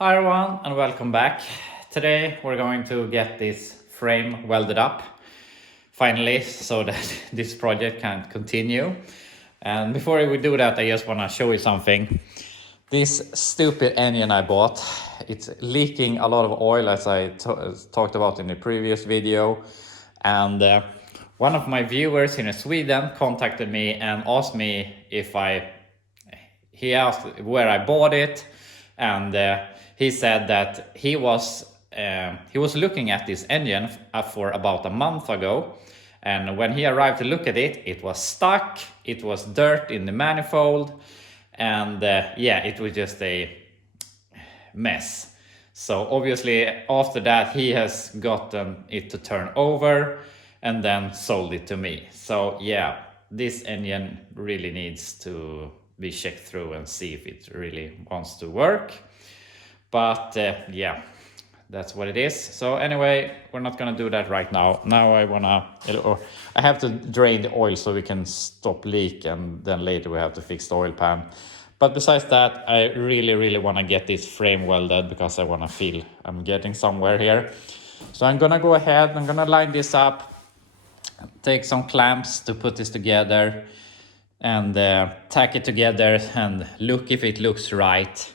Hi everyone and welcome back. Today we're going to get this frame welded up finally so that this project can continue. And before we do that, I just want to show you something. This stupid engine I bought, it's leaking a lot of oil as I talked about in the previous video. And one of my viewers here in Sweden contacted me and asked me he asked where I bought it, and he said that he was looking at this engine for about a month ago, and when he arrived to look at it, it was stuck, it was dirt in the manifold, and yeah, it was just a mess. So obviously after that he has gotten it to turn over and then sold it to me. So yeah, this engine really needs to be checked through and see if it really wants to work. But yeah, that's what it is. So anyway, we're not gonna do that right now. Now I have to drain the oil so we can stop leak, and then later we have to fix the oil pan. But besides that, I really want to get this frame welded because I want to feel I'm getting somewhere here. So I'm gonna go ahead, I'm gonna line this up, take some clamps to put this together, and tack it together and look if it looks right.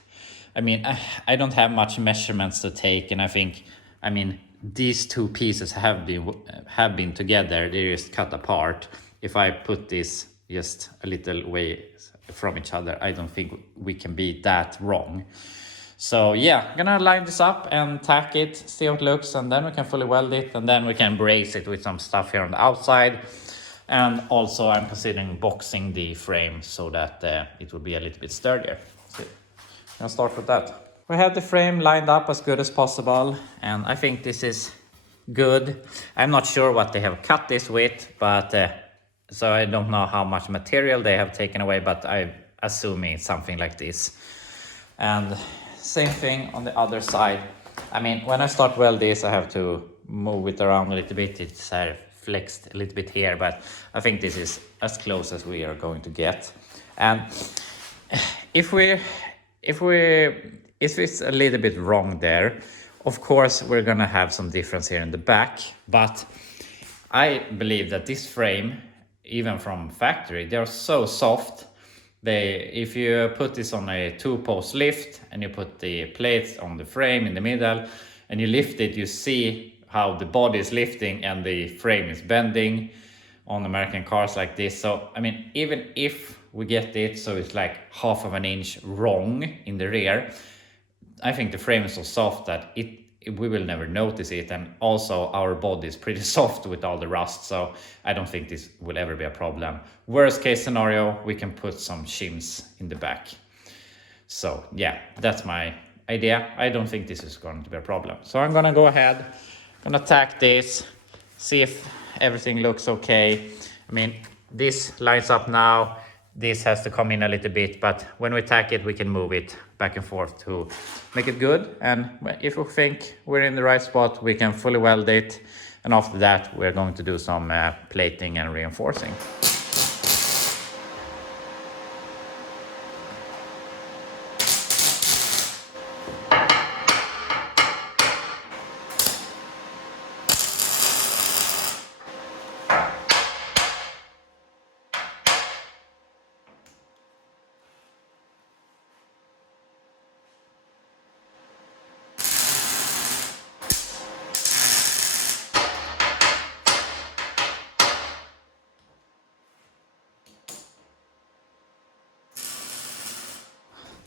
I mean, I don't have much measurements to take, and I mean these two pieces have been together, they're just cut apart. If I put this just a little way from each other, I don't think we can be that wrong. So yeah, I'm gonna line this up and tack it, see how it looks, and then we can fully weld it, and then we can brace it with some stuff here on the outside. And also I'm considering boxing the frame so that it will be a little bit sturdier. So I'll start with that. We have the frame lined up as good as possible, and I think this is good. I'm not sure what they have cut this with, but so I don't know how much material they have taken away, but I'm assuming it's something like this. And same thing on the other side. I mean, when I start weld this, I have to move it around a little bit. It's flexed a little bit here, but I think this is as close as we are going to get. And if it's a little bit wrong there, of course we're gonna have some difference here in the back, but I believe that this frame, even from factory, they're so soft. If you put this on a 2-post lift and you put the plates on the frame in the middle and you lift it, you see how the body is lifting and the frame is bending on American cars like this. So I mean, even if we get it so it's like half of an inch wrong in the rear, I think the frame is so soft that we will never notice it, and also our body is pretty soft with all the rust, so I don't think this will ever be a problem. Worst case scenario, we can put some shims in the back. So yeah, that's my idea. I don't think this is going to be a problem. So I'm gonna go ahead, gonna tack this, see if everything looks okay. I mean, this lines up now. This has to come in a little bit, but when we tack it, we can move it back and forth to make it good. And if we think we're in the right spot, we can fully weld it. And after that, we're going to do some plating and reinforcing.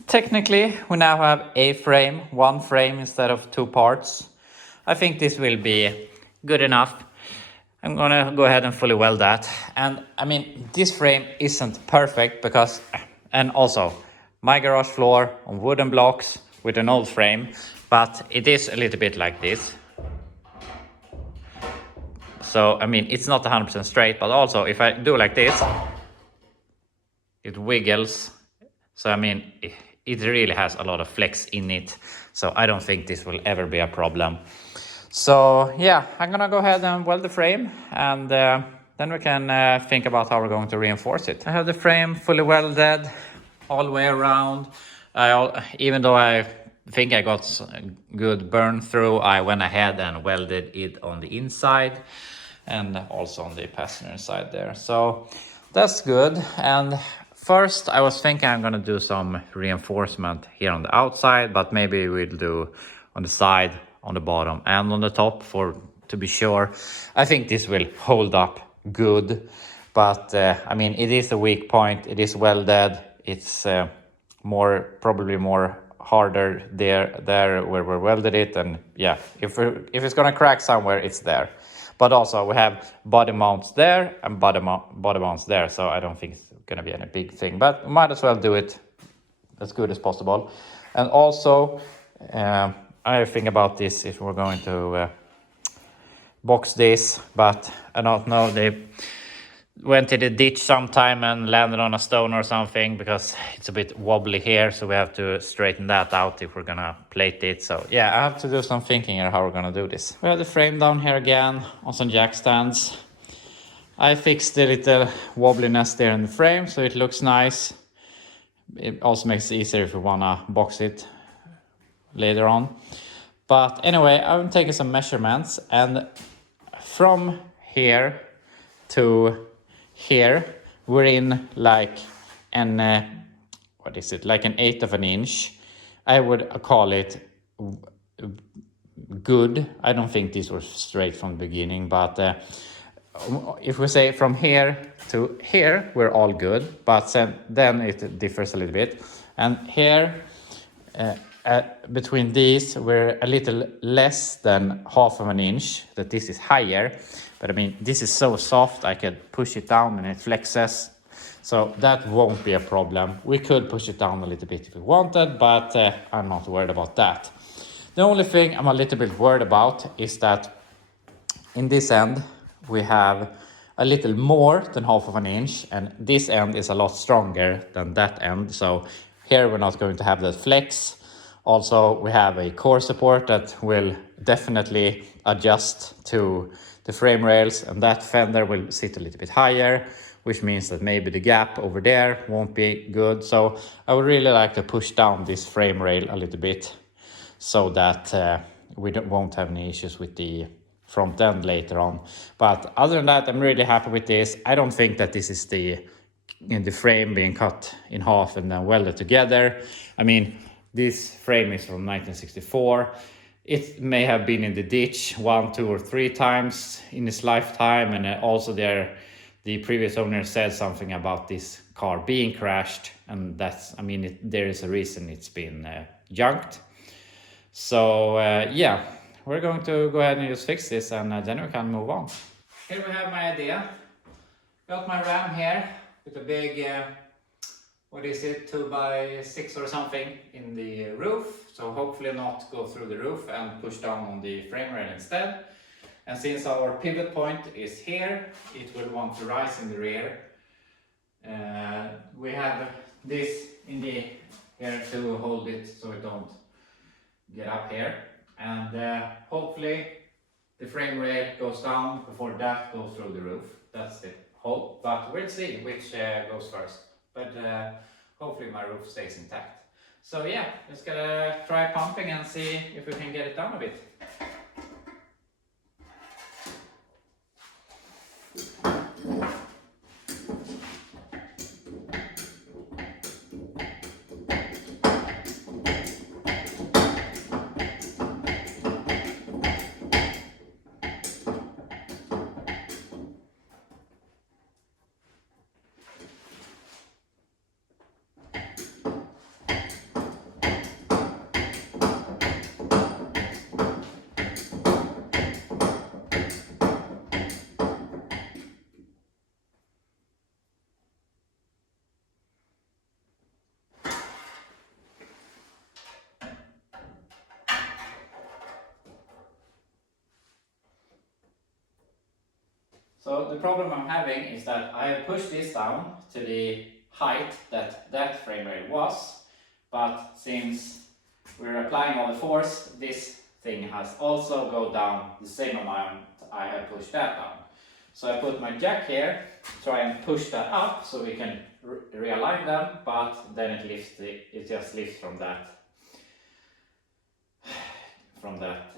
Technically, we now have one frame instead of 2 parts. I think this will be good enough. I'm gonna go ahead and fully weld that. And I mean, this frame isn't perfect because, and also my garage floor on wooden blocks with an old frame, but it is a little bit like this. So, I mean, it's not 100% straight, but also if I do like this, it wiggles. So, I mean, it really has a lot of flex in it. So I don't think this will ever be a problem. So yeah, I'm gonna go ahead and weld the frame, and then we can think about how we're going to reinforce it. I have the frame fully welded all the way around. Even though I think I got a good burn through, I went ahead and welded it on the inside and also on the passenger side there. So that's good. And first I was thinking I'm gonna do some reinforcement here on the outside, but maybe we'll do on the side, on the bottom and on the top to be sure. I think this will hold up good, but I mean, it is a weak point, it is welded, it's probably more harder there where we welded it, and yeah, if it's gonna crack somewhere, it's there. But also we have body mounts there and body mounts there, so I don't think it's gonna be any big thing, but we might as well do it as good as possible. And also I think about this if we're going to box this, but I don't know, they went in the ditch sometime and landed on a stone or something, because it's a bit wobbly here, so we have to straighten that out if we're gonna plate it. So yeah, I have to do some thinking here how we're gonna do this. We have the frame down here again on some jack stands. I fixed the little wobbliness there in the frame so it looks nice. It also makes it easier if we wanna box it later on. But anyway, I'm taking some measurements, and from here to here we're in like an what is it, like an 1/8 of an inch. I would call it good. I don't think these were straight from the beginning, but if we say from here to here, we're all good, but then it differs a little bit. And here between these, we're a little less than 1/2 of an inch, that this is higher. But I mean, this is so soft, I could push it down and it flexes. So that won't be a problem. We could push it down a little bit if we wanted, but I'm not worried about that. The only thing I'm a little bit worried about is that in this end, we have a little more than 1/2 of an inch, and this end is a lot stronger than that end. So here we're not going to have that flex. Also, we have a core support that will definitely adjust to the frame rails, and that fender will sit a little bit higher, which means that maybe the gap over there won't be good. So I would really like to push down this frame rail a little bit so that we won't have any issues with the front end later on. But other than that, I'm really happy with this. I don't think that this is the frame being cut in half and then welded together. I mean, this frame is from 1964. It may have been in the ditch 1, 2, or 3 times in its lifetime, and also the previous owner said something about this car being crashed, and that's, I mean, there is a reason it's been junked. So yeah, we're going to go ahead and just fix this, and then we can move on. Here we have my idea. Got my ram here with a big what is it, 2x6 or something in the roof, so hopefully not go through the roof and push down on the frame rail instead. And since our pivot point is here, it will want to rise in the rear. We have this in the here to hold it so it don't get up here, and hopefully the frame rail goes down before that goes through the roof. That's the hope, but we'll see which goes first. But hopefully my roof stays intact. So yeah, let's try pumping and see if we can get it down a bit. So the problem I'm having is that I have pushed this down to the height that frame rail was, but since we're applying all the force, this thing has also go down the same amount I have pushed that down. So I put my jack here, try and push that up so we can realign them, but then it just lifts from that from that,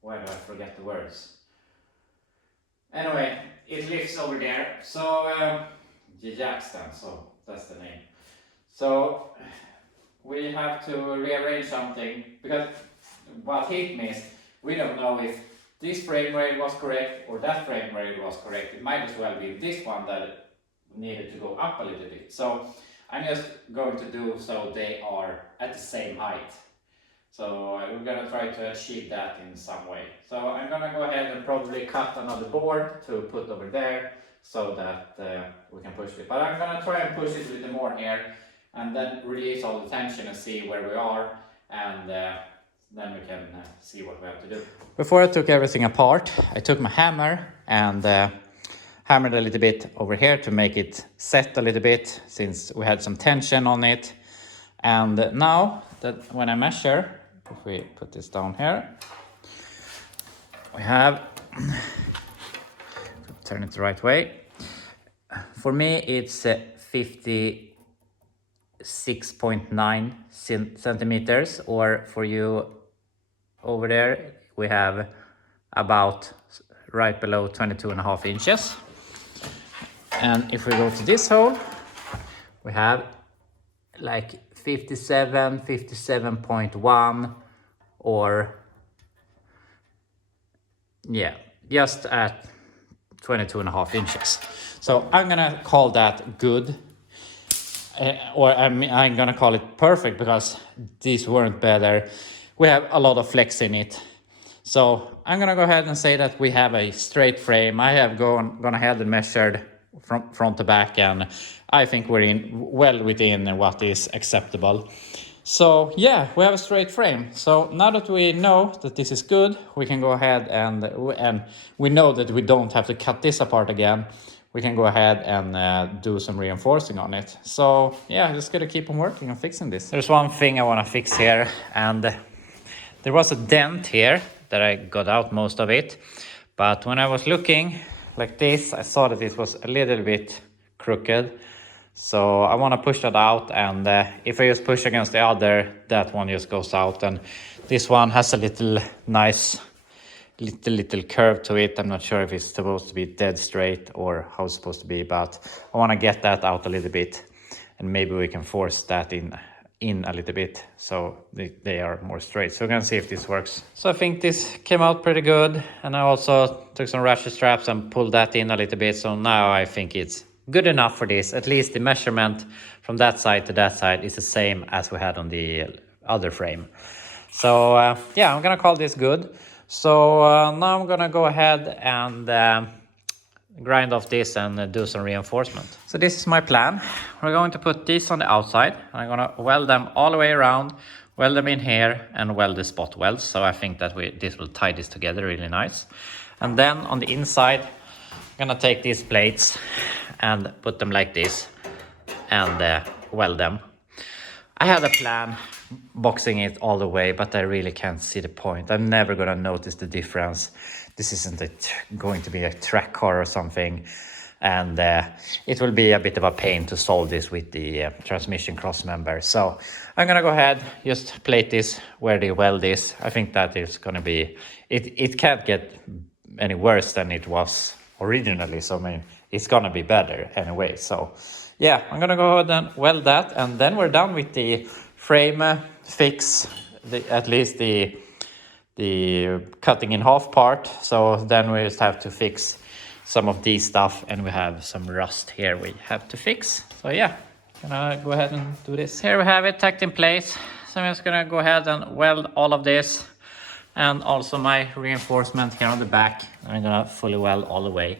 why do I forget the words? Anyway, it lives over there, so Jackstan, so that's the name. So we have to rearrange something, because what hit me is we don't know if this frame rail was correct or that frame rail was correct. It might as well be this one that needed to go up a little bit. So I'm just going to do so they are at the same height. So we're gonna try to achieve that in some way. So I'm gonna go ahead and probably cut another board to put over there so that we can push it. But I'm gonna try and push it a little more here and then release all the tension and see where we are, and then we can see what we have to do. Before I took everything apart, I took my hammer and hammered a little bit over here to make it set a little bit, since we had some tension on it. And now that when I measure, if we put this down here, we have, turn it the right way. For me, it's 56.9 centimeters, or for you over there, we have about right below 22.5 inches. And if we go to this hole, we have like 57.1, or yeah, just at 22.5 inches. So I'm gonna call that good, or I'm gonna call it perfect, because these weren't better. We have a lot of flex in it. So I'm gonna go ahead and say that we have a straight frame. I have gone ahead and measured from front to back, and I think we're well within what is acceptable. So yeah, we have a straight frame. So now that we know that this is good, we can go ahead and we know that we don't have to cut this apart again. We can go ahead and do some reinforcing on it. So yeah, just gotta keep on working on fixing this. There's one thing I want to fix here, and there was a dent here that I got out most of it. But when I was looking like this, I saw that it was a little bit crooked. So I want to push that out, and if I just push against the other, that one just goes out, and this one has a little nice little curve to it. I'm not sure if it's supposed to be dead straight or how it's supposed to be, but I want to get that out a little bit, and maybe we can force that in a little bit so they are more straight. So we're gonna see if this works. So I think this came out pretty good, and I also took some ratchet straps and pulled that in a little bit. So now I think it's good enough for this. At least the measurement from that side to that side is the same as we had on the other frame. So yeah, I'm gonna call this good. So now I'm gonna go ahead and grind off this and do some reinforcement. So this is my plan. We're going to put these on the outside. I'm gonna weld them all the way around, weld them in here, and weld the spot welds. So I think that this will tie this together really nice. And then on the inside, I'm gonna take these plates and put them like this and weld them. I had a plan boxing it all the way, but I really can't see the point. I'm never gonna notice the difference. This isn't going to be a track car or something, and it will be a bit of a pain to solve this with the transmission cross member. So I'm gonna go ahead, just plate this where they weld this. I think that is gonna be, it can't get any worse than it was originally, so I mean it's gonna be better anyway. So yeah, I'm gonna go ahead and weld that, and then we're done with the frame fix, at least the cutting in half part. So then we just have to fix some of these stuff, and we have some rust here we have to fix. So yeah, gonna go ahead and do this. Here we have it tacked in place. So I'm just gonna go ahead and weld all of this, and also my reinforcement here on the back. I'm gonna fully weld all the way,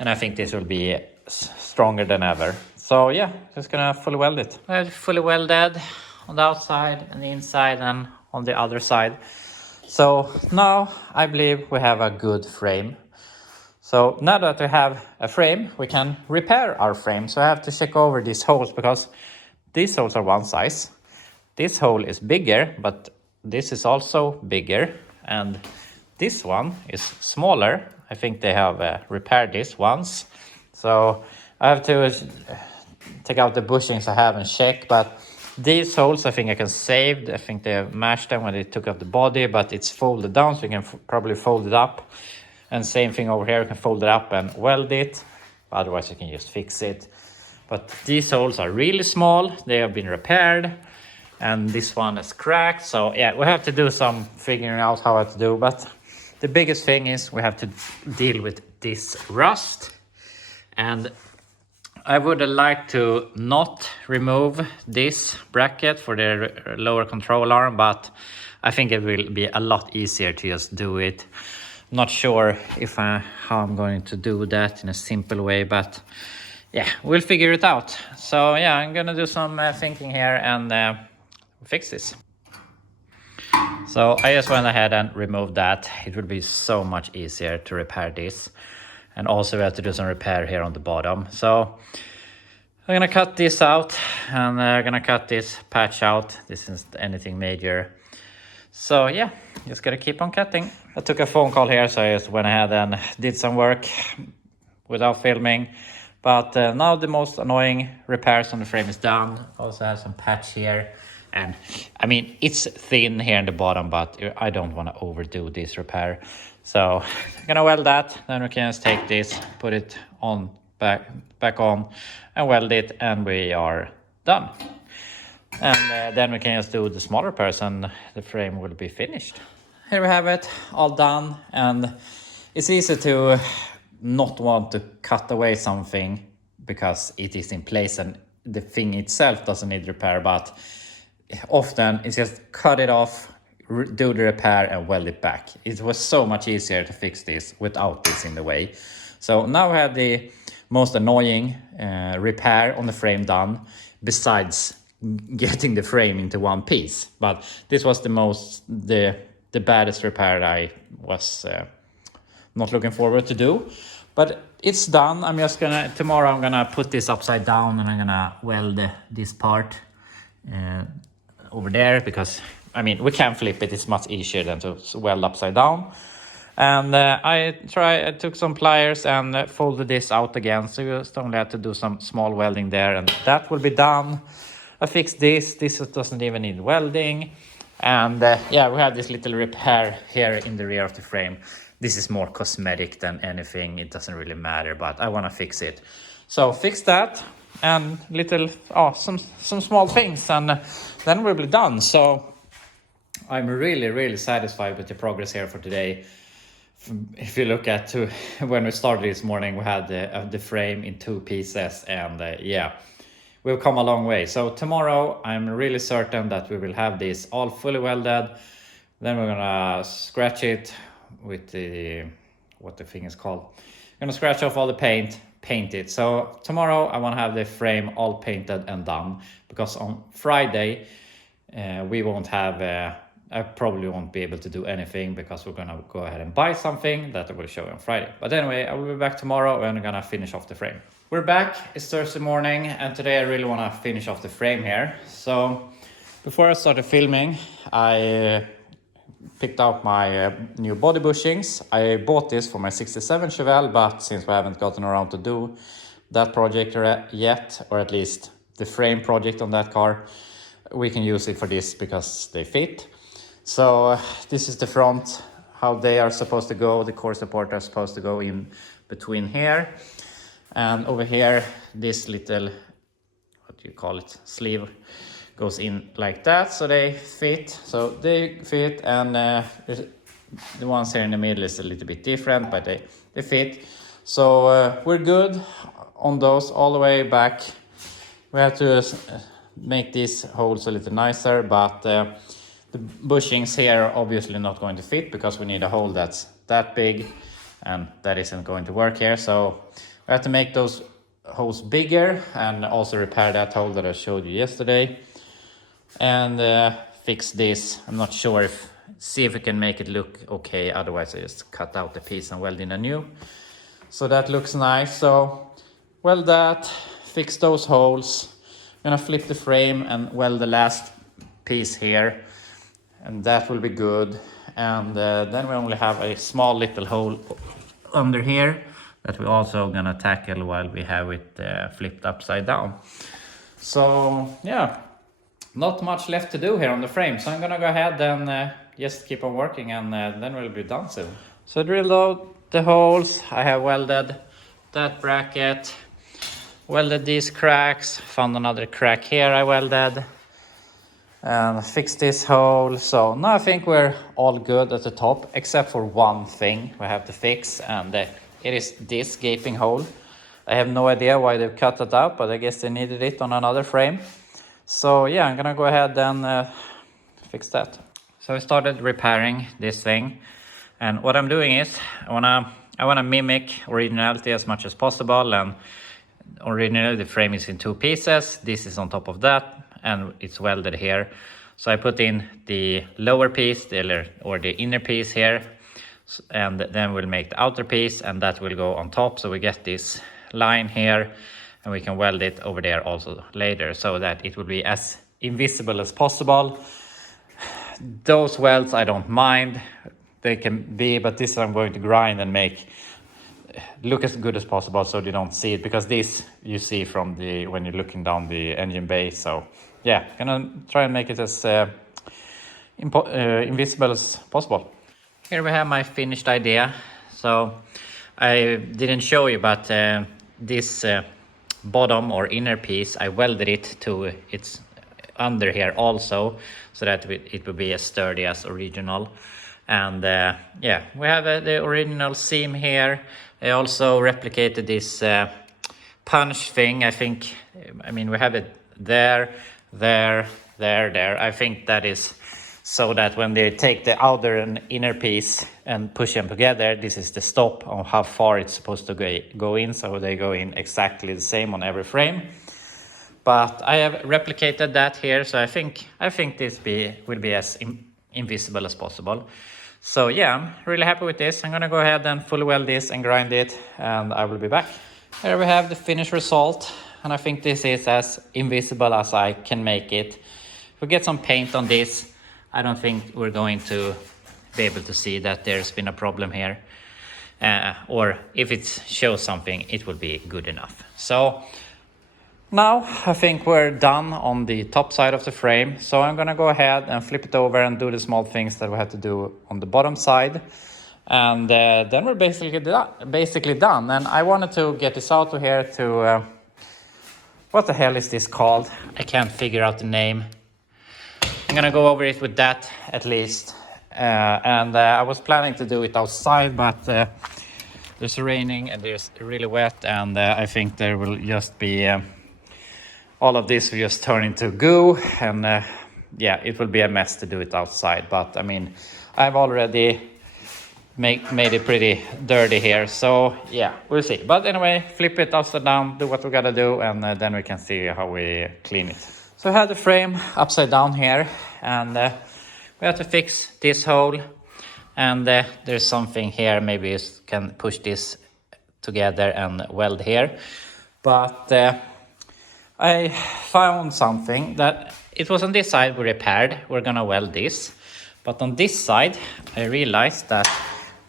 and I think this will be stronger than ever. So yeah, just gonna fully weld it. I have fully welded on the outside and the inside and on the other side. So now I believe we have a good frame. So now that we have a frame, we can repair our frame. So I have to check over these holes, because these holes are one size. This hole is bigger, but this is also bigger, and this one is smaller. I think they have repaired this once. So I have to take out the bushings I have and check, but These holes I think I can save. I think they mashed them when they took off the body, but it's folded down, so you can probably fold it up. And same thing over here, you can fold it up and weld it. Otherwise you can just fix it. But these holes are really small. They have been repaired. And this one is cracked. So yeah, we have to do some figuring out how to do. But the biggest thing is we have to deal with this rust. And I would like to not remove this bracket for the lower control arm, but I think it will be a lot easier to just do it. Not sure if how I'm going to do that in a simple way, but yeah, we'll figure it out. So yeah, I'm gonna do some thinking here and fix this. So I just went ahead and removed that. It would be so much easier to repair this. And also we have to do some repair here on the bottom. So I'm gonna cut this out and I'm gonna cut this patch out. This isn't anything major. So yeah, just gotta keep on cutting. I took a phone call here, so I just went ahead and did some work without filming. But now the most annoying repairs on the frame is done. Also have some patch here. And I mean, it's thin here in the bottom, but I don't want to overdo this repair. So I'm gonna weld that, then we can just take this, put it on back on and weld it, and we are done. And then we can just do the smaller repairs and the frame will be finished. Here we have it, all done. And it's easy to not want to cut away something because it is in place and the thing itself doesn't need repair, but often it's just cut it off, do the repair and weld it back. It was so much easier to fix this without this in the way. So now we have the most annoying repair on the frame done, besides getting the frame into one piece. But this was the baddest repair I was not looking forward to do. But it's done. I'm just gonna, tomorrow I'm gonna put this upside down and I'm gonna weld this part over there, because I mean, we can flip it, it's much easier than to weld upside down. And I took some pliers and folded this out again, so you just only have to do some small welding there and that will be done. I fixed this doesn't even need welding. And yeah, we have this little repair here in the rear of the frame. This is more cosmetic than anything, it doesn't really matter, but I want to fix it. So fix that and little, some small things, and then we'll be done. So I'm really satisfied with the progress here for today. If you look at when we started this morning, we had the frame in 2 pieces, and yeah, we've come a long way. So tomorrow I'm really certain that we will have this all fully welded. Then we're gonna scratch it with what the thing is called. I'm gonna scratch off all the paint it. So tomorrow I want to have the frame all painted and done, because on Friday we won't have I probably won't be able to do anything, because we're gonna go ahead and buy something that I will show you on Friday. But anyway, I will be back tomorrow and I'm gonna finish off the frame. We're back, it's Thursday morning, and today I really want to finish off the frame here. So before I started filming, I picked out my new body bushings. I bought this for my 67 Chevelle, but since we haven't gotten around to do that project yet, or at least the frame project on that car, we can use it for this because they fit. So this is the front, how they are supposed to go. The core support are supposed to go in between here. And over here, this little, what do you call it, sleeve goes in like that, so they fit. So they fit, and the ones here in the middle is a little bit different, but they fit. So we're good on those all the way back. We have to make these holes a little nicer, but the bushings here are obviously not going to fit, because we need a hole that's that big, and that isn't going to work here. So we have to make those holes bigger and also repair that hole that I showed you yesterday. And fix this. I'm not sure see if we can make it look okay, otherwise I just cut out the piece and weld in a new. So that looks nice. So weld that, fix those holes. I'm gonna flip the frame and weld the last piece here, and that will be good. And then we only have a small little hole under here that we're also gonna tackle while we have it flipped upside down. So yeah, not much left to do here on the frame, so I'm gonna go ahead and just keep on working, and then we'll be done soon. So I drilled out the holes. I have welded that bracket, welded these cracks, found another crack here I welded, and fixed this hole. So now I think we're all good at the top, except for one thing we have to fix, and it is this gaping hole. I have no idea why they've cut it out, but I guess they needed it on another frame. So yeah, I'm gonna go ahead and fix that. So I started repairing this thing, and what I'm doing is I wanna mimic originality as much as possible. And originally the frame is in two pieces. This is on top of that, and it's welded here. So I put in the lower piece, or the inner piece here, and then we'll make the outer piece, and that will go on top. So we get this line here, and we can weld it over there also later, so that it will be as invisible as possible. Those welds I don't mind, they can be, but this I'm going to grind and make look as good as possible so you don't see it, because this you see from when you're looking down the engine bay. So yeah, gonna try and make it as invisible as possible. Here we have my finished idea. So I didn't show you, but this bottom or inner piece, I welded it to its under here also, so that it will be as sturdy as original. And yeah, we have the original seam here. I also replicated this punch thing. I mean we have it there. I think that is so that when they take the outer and inner piece and push them together, this is the stop on how far it's supposed to go in, so they go in exactly the same on every frame. But I have replicated that here, so I think this will be as invisible as possible. So yeah, I'm really happy with this. I'm gonna go ahead and fully weld this and grind it, and I will be back. Here we have the finished result, and I think this is as invisible as I can make it. If we get some paint on this, I don't think we're going to be able to see that there's been a problem here. Or if it shows something, it will be good enough. So now I think we're done on the top side of the frame. So I'm gonna go ahead and flip it over and do the small things that we have to do on the bottom side. And then we're basically done. And I wanted to get this out of here to, what the hell is this called? I can't figure out the name. I'm gonna go over it with that at least. I was planning to do it outside, but there's raining and there's really wet, and I think there will just be all of this will just turn into goo, and yeah, it will be a mess to do it outside. But I mean, I've already made it pretty dirty here, so yeah, we'll see. But anyway, flip it upside down, do what we gotta do, and then we can see how we clean it. So I have the frame upside down here, and we have to fix this hole, and there's something here, maybe you can push this together and weld here. But I found something that it was on this side we repaired. We're gonna weld this, but on this side I realized that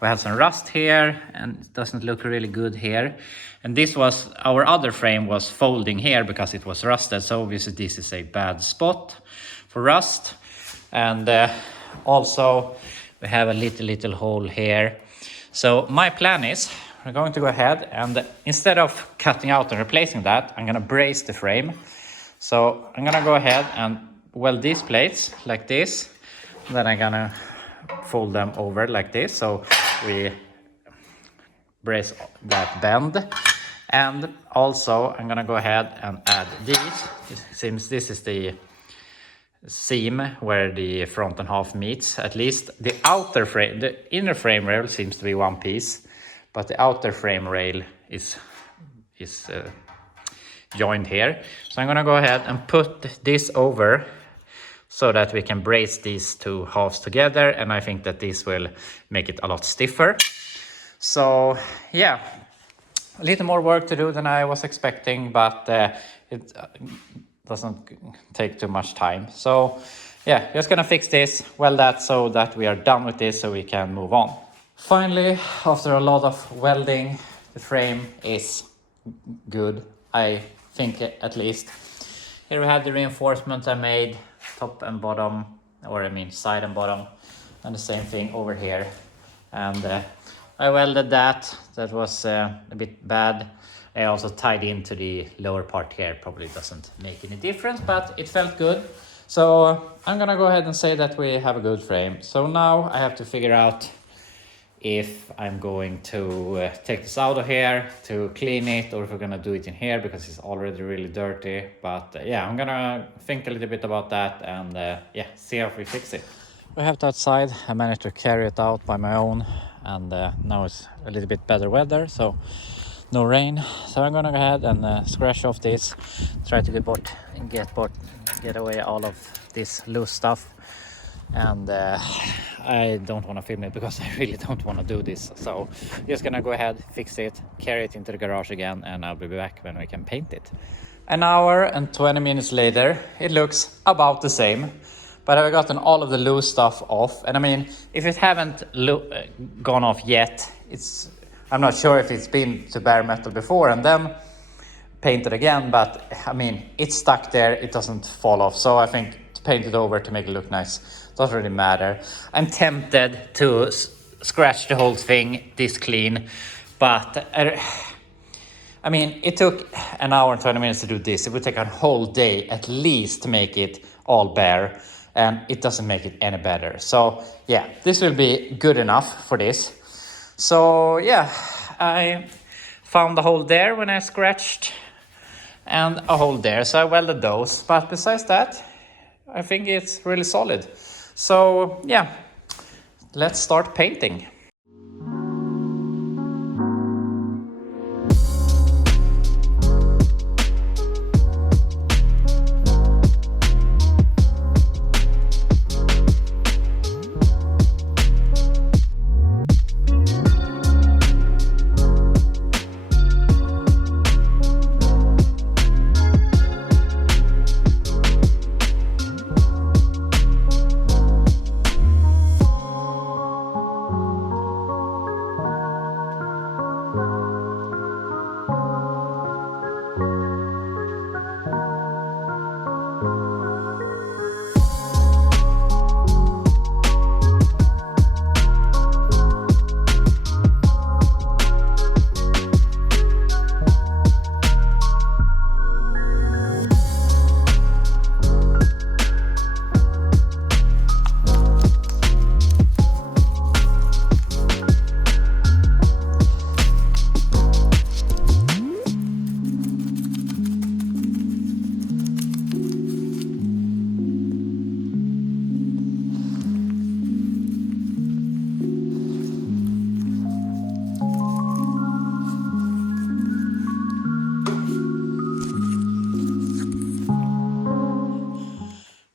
we have some rust here, and it doesn't look really good here. And this was, our other frame was folding here because it was rusted. So obviously this is a bad spot for rust. And also we have a little hole here. So my plan is, we're going to go ahead and instead of cutting out and replacing that, I'm gonna brace the frame. So I'm gonna go ahead and weld these plates like this. Then I'm gonna fold them over like this, so we brace that bend. And also I'm gonna go ahead and add these, since this is the seam where the front and half meets. At least the outer frame, the inner frame rail seems to be one piece, but the outer frame rail is joined here. So I'm gonna go ahead and put this over so that we can brace these two halves together, and I think that this will make it a lot stiffer. So yeah, a little more work to do than I was expecting, but it doesn't take too much time. So yeah, just gonna fix this, weld that so that we are done with this, so we can move on. Finally, after a lot of welding, the frame is good, I think, at least. Here we have the reinforcement I made top and bottom, or I mean side and bottom, and the same thing over here. And I welded that. That was a bit bad. I also tied into the lower part here. Probably doesn't make any difference, but it felt good. So I'm gonna go ahead and say that we have a good frame. So now I have to figure out if I'm going to take this out of here to clean it, or if we're gonna do it in here because it's already really dirty. But yeah, I'm gonna think a little bit about that and yeah, see if we fix it. We have it outside. I managed to carry it out by my own, and now it's a little bit better weather, so no rain. So I'm gonna go ahead and scratch off this, try to get away all of this loose stuff. And I don't want to film it because I really don't want to do this. So just gonna go ahead, fix it, carry it into the garage again, and I'll be back when we can paint it. An hour and 20 minutes later, it looks about the same, but I've gotten all of the loose stuff off. And I mean, if it haven't gone off yet, I'm not sure if it's been to bare metal before and then painted again, but I mean, it's stuck there, it doesn't fall off. So I think to paint it over to make it look nice doesn't really matter. I'm tempted to scratch the whole thing this clean, but I mean, it took an hour and 20 minutes to do this. It would take a whole day at least to make it all bare, and it doesn't make it any better. So yeah, this will be good enough for this. So yeah, I found a hole there when I scratched and a hole there, so I welded those. But besides that, I think it's really solid. So yeah, let's start painting.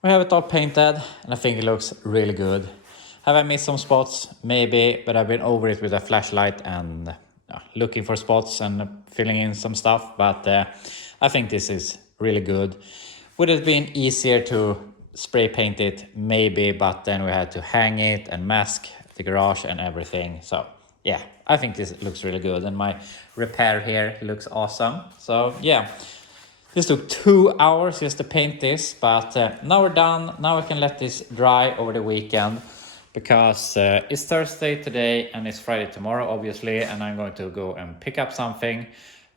We have it all painted, and I think it looks really good. Have I missed some spots? Maybe, but I've been over it with a flashlight and looking for spots and filling in some stuff. But I think this is really good. Would it have been easier to spray paint it? Maybe, but then we had to hang it and mask the garage and everything. So yeah, I think this looks really good. And my repair here looks awesome. So yeah. This took 2 hours just to paint this, but now we're done. Now I can let this dry over the weekend because it's Thursday today and it's Friday tomorrow, obviously, and I'm going to go and pick up something,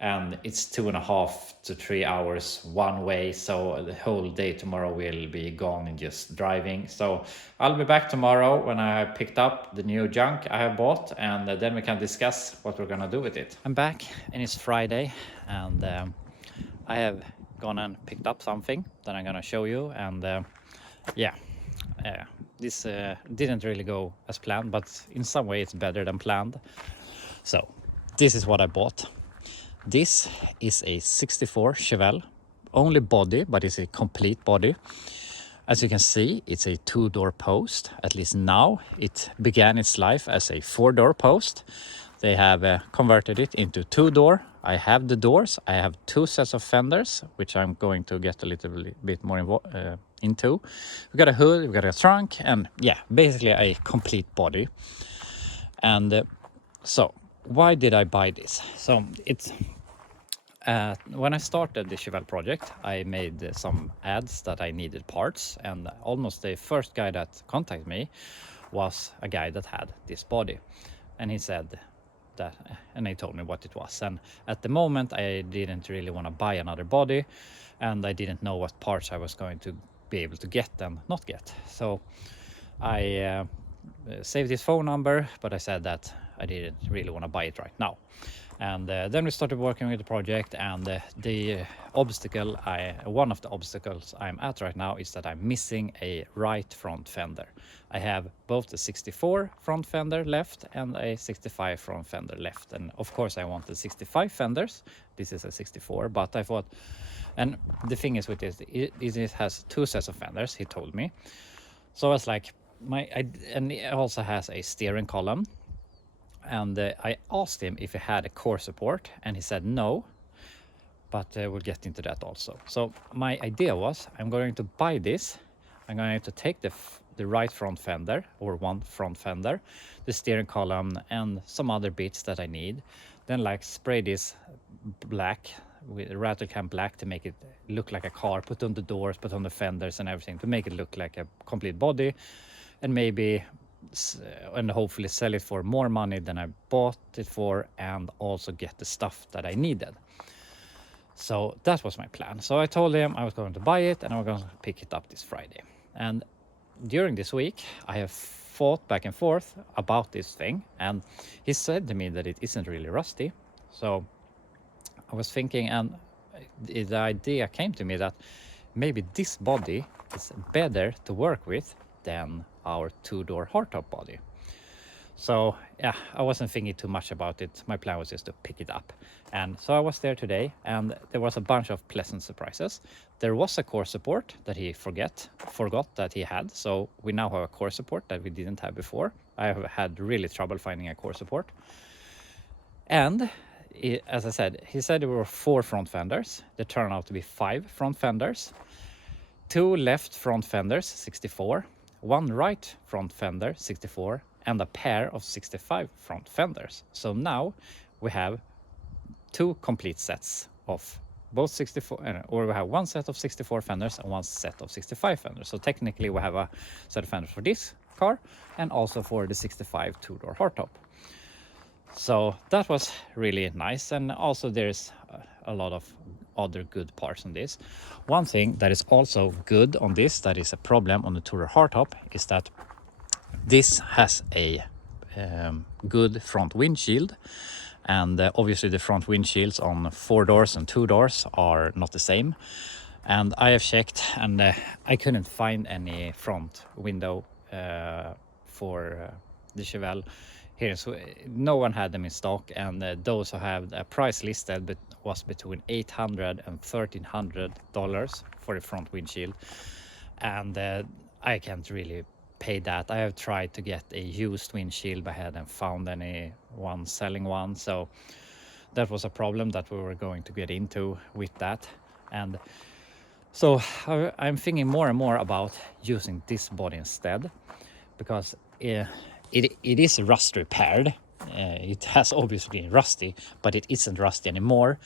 and it's 2.5 to 3 hours one way, so the whole day tomorrow will be gone in just driving. So I'll be back tomorrow when I picked up the new junk I have bought, and then we can discuss what we're gonna do with it. I'm back and it's Friday, and I have gone and picked up something that I'm gonna show you, and this didn't really go as planned, but in some way it's better than planned. So this is what I bought. This is a 64 Chevelle, only body, but it's a complete body. As you can see, it's a 2-door post. At least now it began its life as a 4-door post. They have converted it into 2-door. I have the doors. I have 2 sets of fenders, which I'm going to get a little bit more into. We got a hood, we got a trunk, and yeah, basically a complete body. And so why did I buy this? So it's When I started the Chevelle project, I made some ads that I needed parts, and almost the first guy that contacted me was a guy that had this body, and he said that, and he told me what it was. And at the moment, I didn't really want to buy another body, and I didn't know what parts I was going to be able to get and not get. So I saved his phone number, but I said that I didn't really want to buy it right now. And then we started working with the project, and one of the obstacles I'm at right now is that I'm missing a right front fender. I have both the 64 front fender left and a 65 front fender left, and of course I want the 65 fenders. This is a 64, but I thought, and the thing is with this, it has two sets of fenders, he told me. So I was like, and it also has a steering column. And I asked him if he had a core support, and he said no, but we'll get into that also. So my idea was, I'm going to buy this. I'm going to take the right front fender, or one front fender, the steering column, and some other bits that I need. Then like spray this black with rattle can black to make it look like a car, put on the doors, put on the fenders and everything to make it look like a complete body, and maybe and hopefully sell it for more money than I bought it for, and also get the stuff that I needed. So that was my plan. So I told him I was going to buy it and I was going to pick it up this Friday. And during this week, I have fought back and forth about this thing, and he said to me that it isn't really rusty. So I was thinking, and the idea came to me that maybe this body is better to work with than our two-door hardtop body. So yeah, I wasn't thinking too much about it. My plan was just to pick it up. And so I was there today, and there was a bunch of pleasant surprises. There was a core support that he forgot that he had. So we now have a core support that we didn't have before. I have had really trouble finding a core support. And as I said, he said there were 4 front fenders. There turned out to be 5 front fenders. 2 left front fenders, 64. 1 right front fender, 64, and a pair of 65 front fenders. So now we have 2 complete sets of both 64, or we have 1 set of 64 fenders and 1 set of 65 fenders. So technically we have a set of fenders for this car and also for the 65 two-door hardtop. So that was really nice, and also there's a lot of other good parts on this. One thing that is also good on this, that is a problem on the two-door hardtop, is that this has a good front windshield, and obviously the front windshields on 4 doors and 2 doors are not the same. And I have checked, and I couldn't find any front window for the Chevelle here. So no one had them in stock, and those who have a price listed was between $800 and $1,300 for the front windshield, and I can't really pay that. I have tried to get a used windshield, but I hadn't found anyone selling one, so that was a problem that we were going to get into with that. And so I'm thinking more and more about using this body instead, because it is rust repaired. It has obviously been rusty, but it isn't rusty anymore.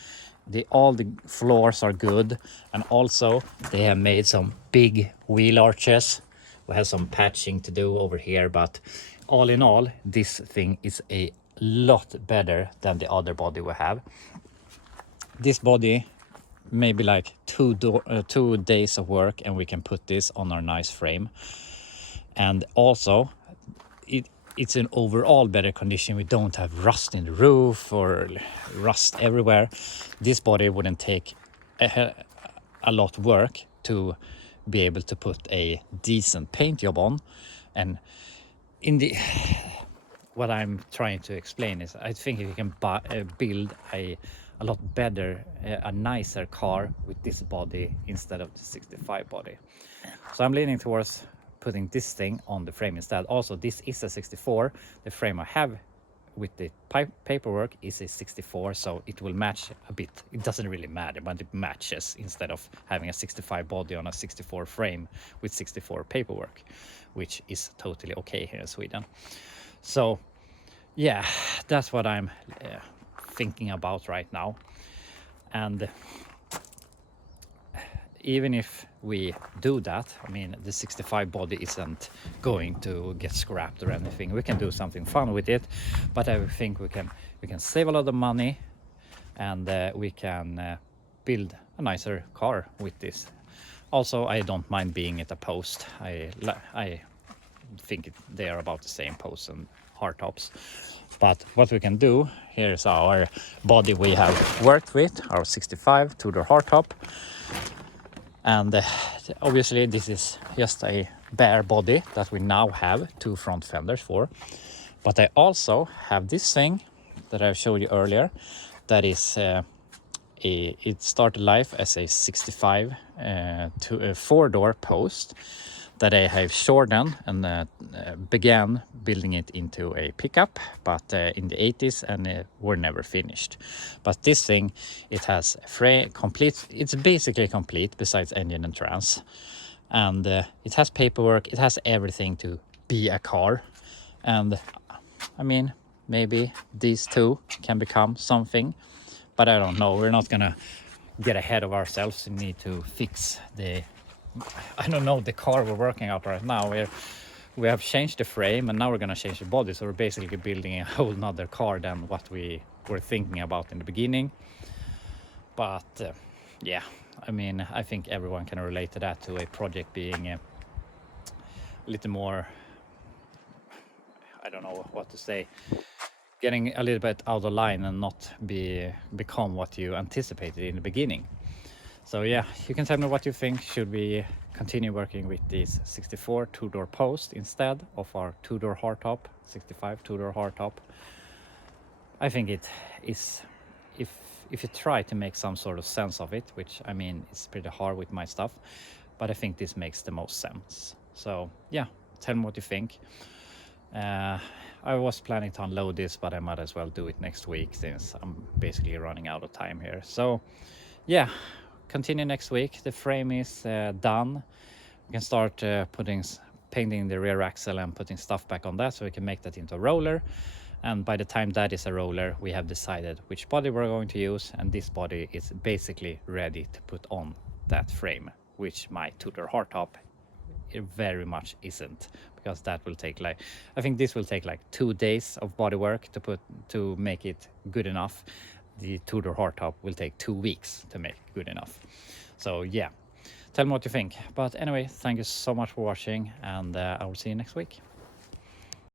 All the floors are good, and also they have made some big wheel arches. We have some patching to do over here, but all in all, this thing is a lot better than the other body we have. This body, maybe like 2 days of work, and we can put this on our nice frame. And also it's an overall better condition. We don't have rust in the roof or rust everywhere. This body wouldn't take a lot of work to be able to put a decent paint job on. And what I'm trying to explain is, I think you can build a lot better, a nicer car with this body instead of the 65 body. So I'm leaning towards putting this thing on the frame instead. Also, this is a 64. The frame I have with the paperwork is a 64, so it will match a bit. It doesn't really matter, but it matches instead of having a 65 body on a 64 frame with 64 paperwork, which is totally okay here in Sweden. So yeah, that's what I'm thinking about right now. And even if we do that, I mean, the 65 body isn't going to get scrapped or anything. We can do something fun with it, but I think we can save a lot of money, and we can build a nicer car with this. Also, I don't mind being at a post. I think they are about the same posts and hardtops. But what we can do, here's our body we have worked with, our 65 two-door hardtop. And obviously this is just a bare body that we now have two front fenders for. But I also have this thing that I showed you earlier that is it started life as a 65 to a four-door post that I have shortened and began building it into a pickup, but in the 80s, and were never finished. But this thing, it has complete, it's basically complete besides engine and trans, and it has paperwork, it has everything to be a car. And I mean, maybe these two can become something, but I don't know. We're not gonna get ahead of ourselves. We need to fix the, I don't know, the car we're working out right now. We have changed the frame, and now we're gonna change the body. So we're basically building a whole nother car than what we were thinking about in the beginning. But yeah, I mean, I think everyone can relate to that, to a project being a little more, I don't know what to say, getting a little bit out of line and not become what you anticipated in the beginning. So yeah, you can tell me what you think. Should we continue working with this 64 two-door post instead of our two-door hardtop, 65 two-door hardtop? I think it is, if you try to make some sort of sense of it, which I mean, it's pretty hard with my stuff, but I think this makes the most sense. So yeah, tell me what you think. I was planning to unload this, but I might as well do it next week since I'm basically running out of time here. So yeah, continue next week. The frame is done. We can start painting the rear axle and putting stuff back on that, so we can make that into a roller. And by the time that is a roller, we have decided which body we're going to use, and this body is basically ready to put on that frame, which my two-door hardtop it very much isn't, because that will take like, I think this will take like 2 days of body work to make it good enough. The two-door hardtop will take 2 weeks to make good enough. So yeah, tell me what you think. But anyway, thank you so much for watching, and I will see you next week.